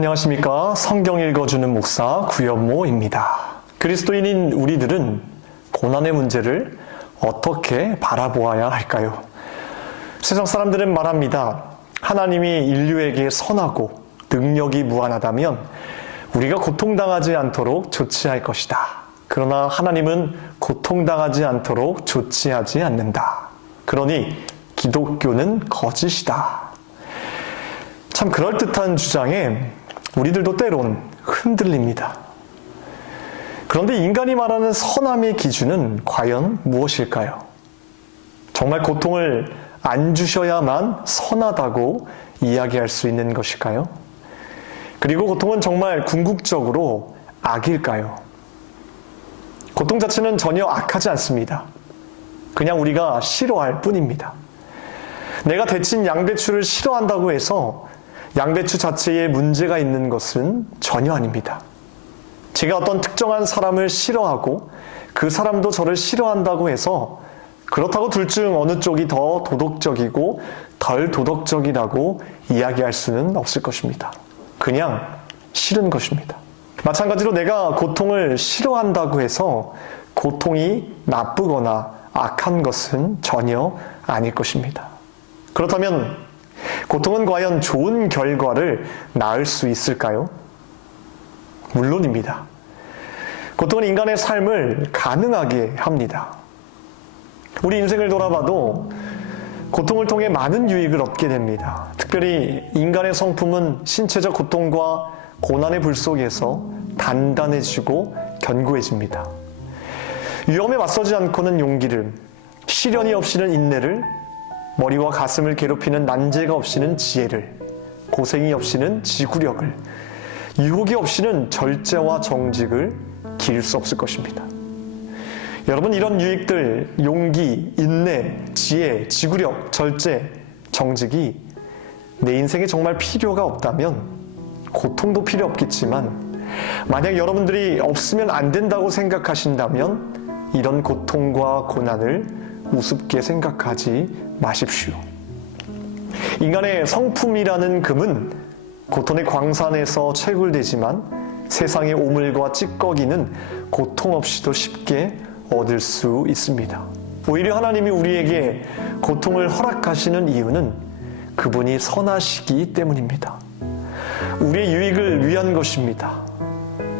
안녕하십니까. 성경 읽어주는 목사 구현모입니다. 그리스도인인 우리들은 고난의 문제를 어떻게 바라보아야 할까요? 세상 사람들은 말합니다. 하나님이 인류에게 선하고 능력이 무한하다면 우리가 고통당하지 않도록 조치할 것이다. 그러나 하나님은 고통당하지 않도록 조치하지 않는다. 그러니 기독교는 거짓이다. 참 그럴듯한 주장에 우리들도 때론 흔들립니다. 그런데 인간이 말하는 선함의 기준은 과연 무엇일까요? 정말 고통을 안 주셔야만 선하다고 이야기할 수 있는 것일까요? 그리고 고통은 정말 궁극적으로 악일까요? 고통 자체는 전혀 악하지 않습니다. 그냥 우리가 싫어할 뿐입니다. 내가 데친 양배추를 싫어한다고 해서 양배추 자체에 문제가 있는 것은 전혀 아닙니다. 제가 어떤 특정한 사람을 싫어하고 그 사람도 저를 싫어한다고 해서 그렇다고 둘 중 어느 쪽이 더 도덕적이고 덜 도덕적이라고 이야기할 수는 없을 것입니다. 그냥 싫은 것입니다. 마찬가지로 내가 고통을 싫어한다고 해서 고통이 나쁘거나 악한 것은 전혀 아닐 것입니다. 그렇다면 고통은 과연 좋은 결과를 낳을 수 있을까요? 물론입니다. 고통은 인간의 삶을 가능하게 합니다. 우리 인생을 돌아봐도 고통을 통해 많은 유익을 얻게 됩니다. 특별히 인간의 성품은 신체적 고통과 고난의 불 속에서 단단해지고 견고해집니다. 위험에 맞서지 않고는 용기를, 시련이 없이는 인내를, 머리와 가슴을 괴롭히는 난제가 없이는 지혜를, 고생이 없이는 지구력을, 유혹이 없이는 절제와 정직을 기를 수 없을 것입니다. 여러분, 이런 유익들, 용기, 인내, 지혜, 지구력, 절제, 정직이 내 인생에 정말 필요가 없다면 고통도 필요 없겠지만 만약 여러분들이 없으면 안 된다고 생각하신다면 이런 고통과 고난을 우습게 생각하지 마십시오. 인간의 성품이라는 금은 고통의 광산에서 채굴되지만 세상의 오물과 찌꺼기는 고통 없이도 쉽게 얻을 수 있습니다. 오히려 하나님이 우리에게 고통을 허락하시는 이유는 그분이 선하시기 때문입니다. 우리의 유익을 위한 것입니다.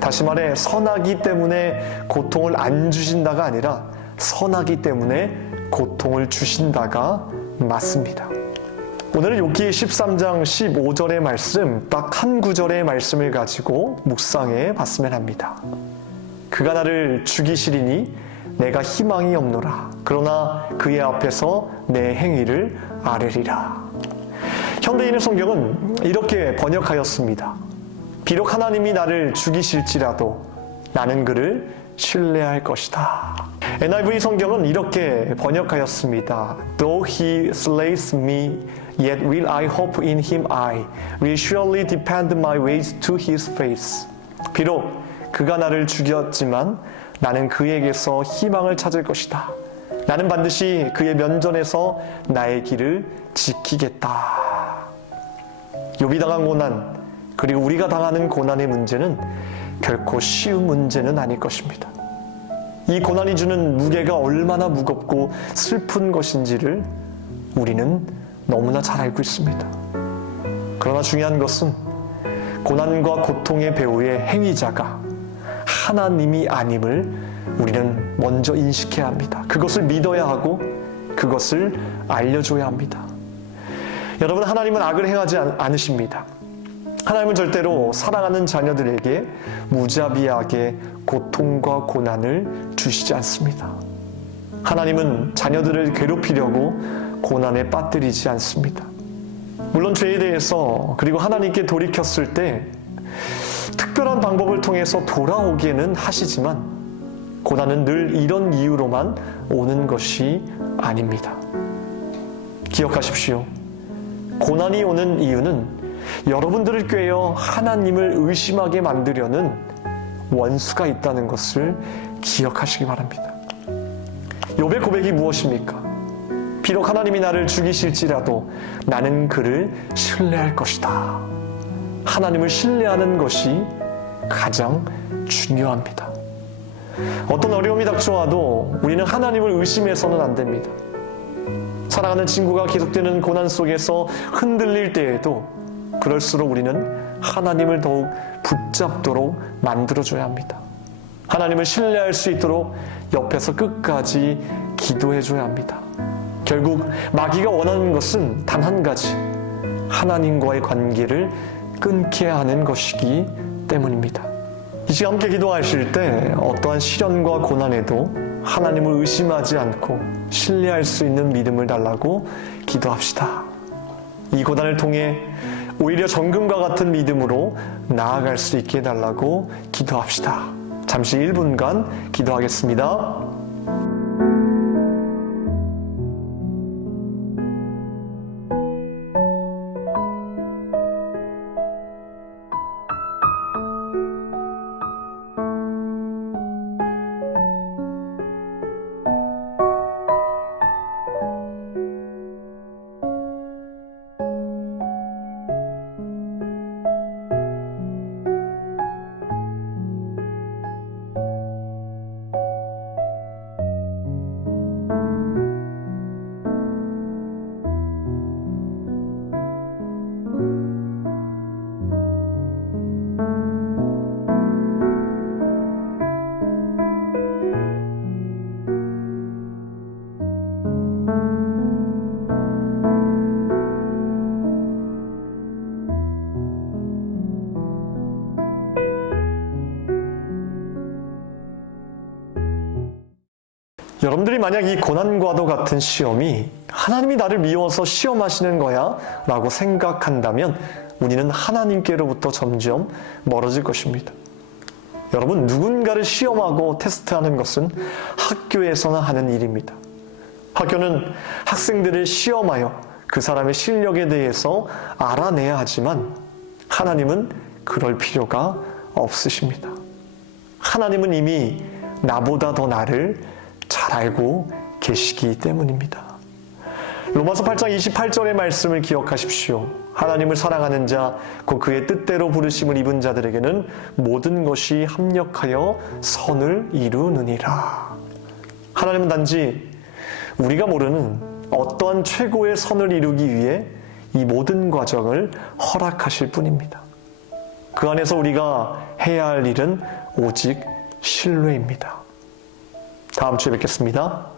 다시 말해 선하기 때문에 고통을 안 주신다가 아니라 선하기 때문에 고통을 주신다가 맞습니다. 오늘은 욥기 13장 15절의 말씀, 딱 한 구절의 말씀을 가지고 묵상해 봤으면 합니다. 그가 나를 죽이시리니 내가 희망이 없노라. 그러나 그의 앞에서 내 행위를 아뢰리라. 현대인의 성경은 이렇게 번역하였습니다. 비록 하나님이 나를 죽이실지라도 나는 그를 신뢰할 것이다. NIV 성경은 이렇게 번역하였습니다. Though he slays me, yet will I hope in him I will surely depend my ways to his face. 비록 그가 나를 죽였지만 나는 그에게서 희망을 찾을 것이다. 나는 반드시 그의 면전에서 나의 길을 지키겠다. 욥이 당한 고난, 그리고 우리가 당하는 고난의 문제는 결코 쉬운 문제는 아닐 것입니다. 이 고난이 주는 무게가 얼마나 무겁고 슬픈 것인지를 우리는 너무나 잘 알고 있습니다. 그러나 중요한 것은 고난과 고통의 배후의 행위자가 하나님이 아님을 우리는 먼저 인식해야 합니다. 그것을 믿어야 하고 그것을 알려줘야 합니다. 여러분, 하나님은 악을 행하지 않으십니다. 하나님은 절대로 사랑하는 자녀들에게 무자비하게 고통과 고난을 주시지 않습니다. 하나님은 자녀들을 괴롭히려고 고난에 빠뜨리지 않습니다. 물론 죄에 대해서 그리고 하나님께 돌이켰을 때 특별한 방법을 통해서 돌아오게는 하시지만 고난은 늘 이런 이유로만 오는 것이 아닙니다. 기억하십시오. 고난이 오는 이유는 여러분들을 꾀어 하나님을 의심하게 만들려는 원수가 있다는 것을 기억하시기 바랍니다. 욥의 고백이 무엇입니까? 비록 하나님이 나를 죽이실지라도 나는 그를 신뢰할 것이다. 하나님을 신뢰하는 것이 가장 중요합니다. 어떤 어려움이 닥쳐와도 우리는 하나님을 의심해서는 안 됩니다. 사랑하는 친구가 계속되는 고난 속에서 흔들릴 때에도 그럴수록 우리는 하나님을 더욱 붙잡도록 만들어줘야 합니다. 하나님을 신뢰할 수 있도록 옆에서 끝까지 기도해줘야 합니다. 결국 마귀가 원하는 것은 단 한 가지, 하나님과의 관계를 끊게 하는 것이기 때문입니다. 이 시간 함께 기도하실 때 어떠한 시련과 고난에도 하나님을 의심하지 않고 신뢰할 수 있는 믿음을 달라고 기도합시다. 이 고난을 통해 오히려 정금과 같은 믿음으로 나아갈 수 있게 해달라고 기도합시다. 잠시 1분간 기도하겠습니다. 여러분들이 만약 이 고난과도 같은 시험이 하나님이 나를 미워서 시험하시는 거야 라고 생각한다면 우리는 하나님께로부터 점점 멀어질 것입니다. 여러분, 누군가를 시험하고 테스트하는 것은 학교에서나 하는 일입니다. 학교는 학생들을 시험하여 그 사람의 실력에 대해서 알아내야 하지만 하나님은 그럴 필요가 없으십니다. 하나님은 이미 나보다 더 나를 잘 알고 계시기 때문입니다. 로마서 8장 28절의 말씀을 기억하십시오. 하나님을 사랑하는 자, 곧 그의 뜻대로 부르심을 입은 자들에게는 모든 것이 합력하여 선을 이루느니라. 하나님은 단지 우리가 모르는 어떠한 최고의 선을 이루기 위해 이 모든 과정을 허락하실 뿐입니다. 그 안에서 우리가 해야 할 일은 오직 신뢰입니다. 다음 주에 뵙겠습니다.